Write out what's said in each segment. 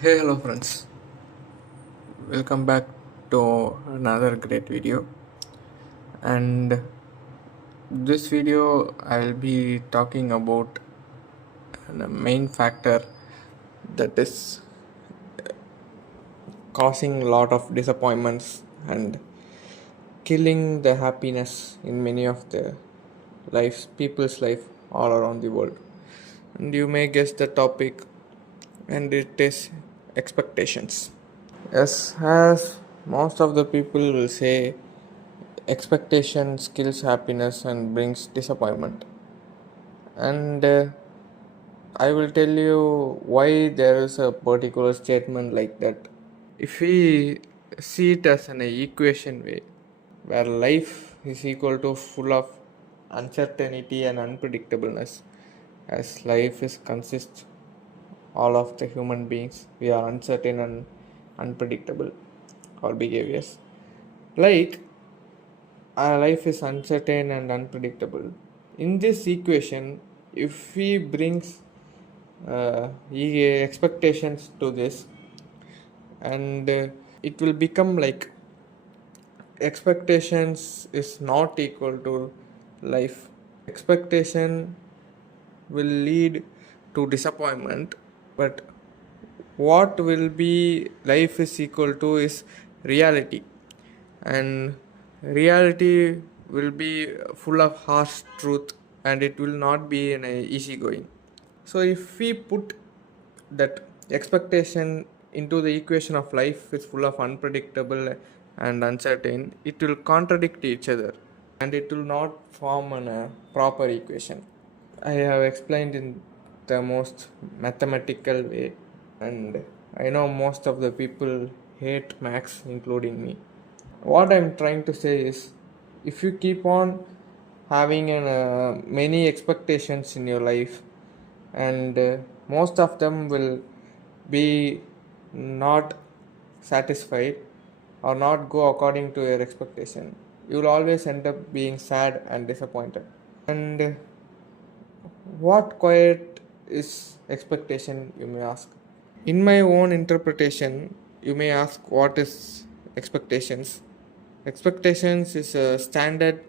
Hey, hello friends. Welcome back to another great video. And this video I'll be talking about the main factor that is causing a lot of disappointments and killing the happiness in many of the people's life all around the world. And you may guess the topic, and it is expectations. Yes, as most of the people will say, expectation kills happiness and brings disappointment. And I will tell you why there is a particular statement like that. If we see it as an equation way, where life is equal to full of uncertainty and unpredictableness, as life is consists all of the human beings, we are uncertain and unpredictable, our behaviors. Like our life is uncertain and unpredictable. In this equation, if we brings expectations to this, and it will become like expectations is not equal to life. Expectation will lead to disappointment, but what will be life is equal to is reality, and reality will be full of harsh truth, and it will not be in a easy going. So if we put that expectation into the equation of life is full of unpredictable and uncertain, it will contradict each other, and it will not form a proper equation. I have explained in the most mathematical way, and I know most of the people hate maths, including me. What I'm trying to say is, if you keep on having many expectations in your life, and most of them will be not satisfied or not go according to your expectation, you will always end up being sad and disappointed. And what quiet is expectation, you may ask? In my own interpretation, you may ask what is expectations. Expectations is a standard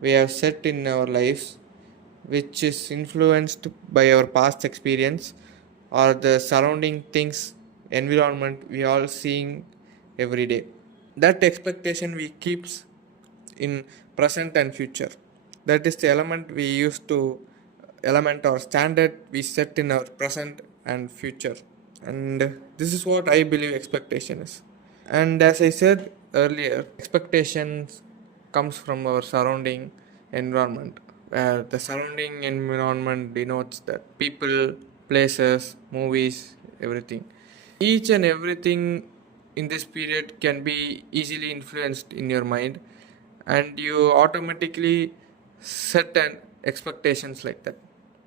we have set in our lives, which is influenced by our past experience or the surrounding things, environment we all seeing every day. That expectation we keeps in present and future. That is the element we use to element or standard we set in our present and future. And this is what I believe expectation is. And as I said earlier, expectations comes from our surrounding environment, where the surrounding environment denotes that people, places, movies, everything. Each and everything in this period can be easily influenced in your mind, and you automatically set an expectations like that.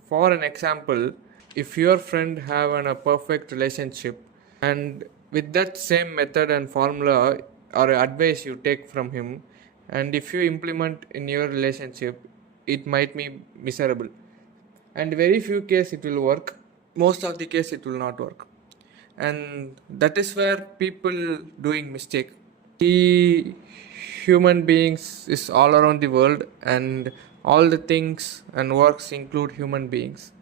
For an example, if your friend have a perfect relationship, and with that same method and formula or advice you take from him, and if you implement in your relationship, it might be miserable, and very few case it will work, most of the case it will not work. And that is where people doing mistake. We human beings is all around the world, and all the things and works include human beings.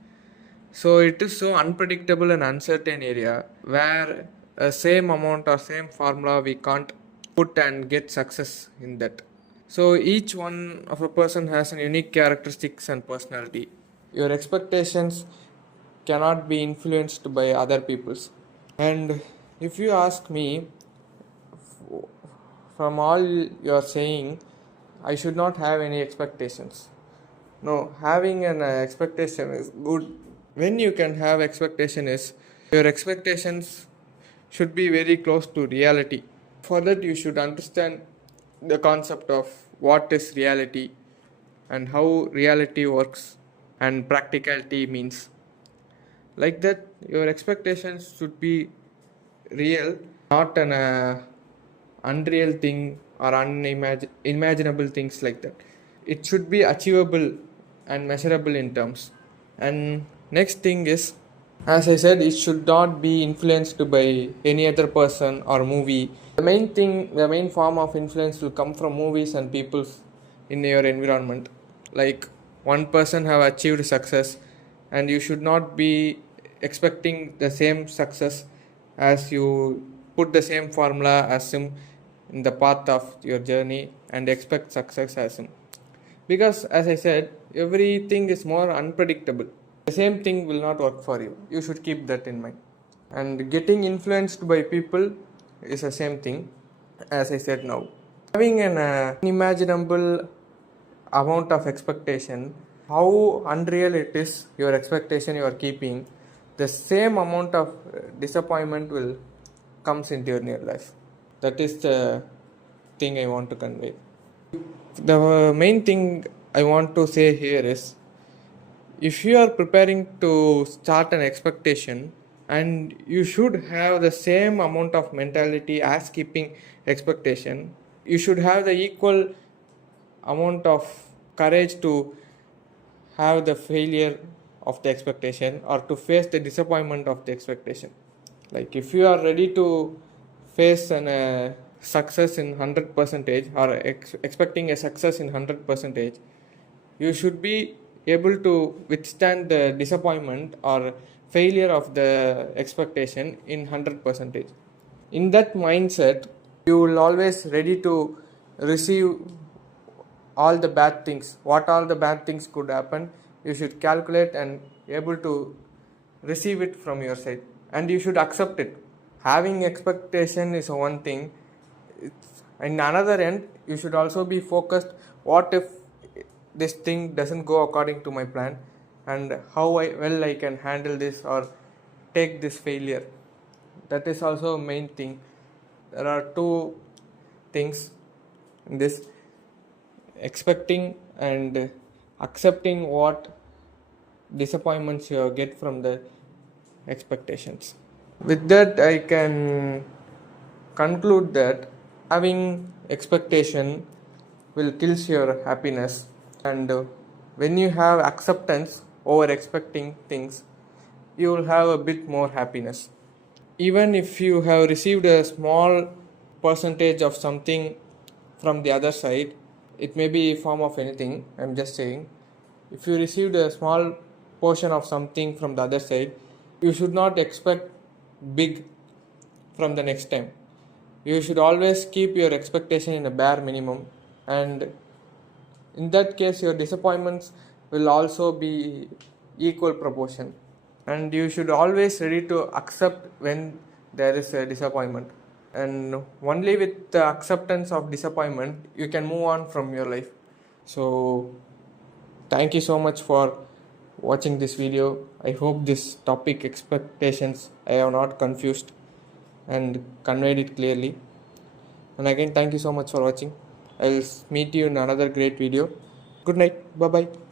So it is so unpredictable and uncertain area, where a same amount or same formula we can't put and get success in that. So each one of a person has a unique characteristics and personality. Your expectations cannot be influenced by other people's. And if you ask me, from all you are saying, I should not have any expectations. No, having an expectation is good. When you can have expectation is, your expectations should be very close to reality. For that, you should understand the concept of what is reality and how reality works and practicality means. Like that, your expectations should be real, not an unreal thing or unimaginable things like that. It should be achievable and measurable in terms. And next thing is, As I said, it should not be influenced by any other person or movie. The main form of influence will come from movies and people in your environment. Like one person have achieved success, and you should not be expecting the same success as you put the same formula as him in the path of your journey and expect success as him. Because as I said, everything is more unpredictable. The same thing will not work for you. You should keep that in mind. And getting influenced by people is the same thing, as I said now. Having an unimaginable amount of expectation, how unreal it is, your expectation you are keeping, the same amount of disappointment will comes into your life. That is the thing I want to convey. The main thing I want to say here is, if you are preparing to start an expectation, and you should have the same amount of mentality as keeping expectation, you should have the equal amount of courage to have the failure of the expectation or to face the disappointment of the expectation. Like if you are ready to face an success in 100 percentage or expecting a success in 100 percentage, you should be able to withstand the disappointment or failure of the expectation in 100 percentage. In that mindset, you will always ready to receive all the bad things. What all the bad things could happen, you should calculate and able to receive it from your side, and you should accept it. Having expectation is one thing. In another end, you should also be focused, what if this thing doesn't go according to my plan, and how I can handle this or take this failure. That is also a main thing. There are two things in this: expecting and accepting what disappointments you get from the expectations. With that, I can conclude that having expectation will kills your happiness, and when you have acceptance over expecting things, you will have a bit more happiness. Even if you have received a small percentage of something from the other side, it may be a form of anything, I'm just saying. If you received a small portion of something from the other side, you should not expect big from the next time. You should always keep your expectation in a bare minimum, and in that case your disappointments will also be equal proportion, and you should always ready to accept when there is a disappointment, and only with the acceptance of disappointment you can move on from your life. So thank you so much for watching this video. I hope this topic expectations I have not confused and conveyed it clearly. And again, thank you so much for watching. I will meet you in another great video. Good night. Bye bye.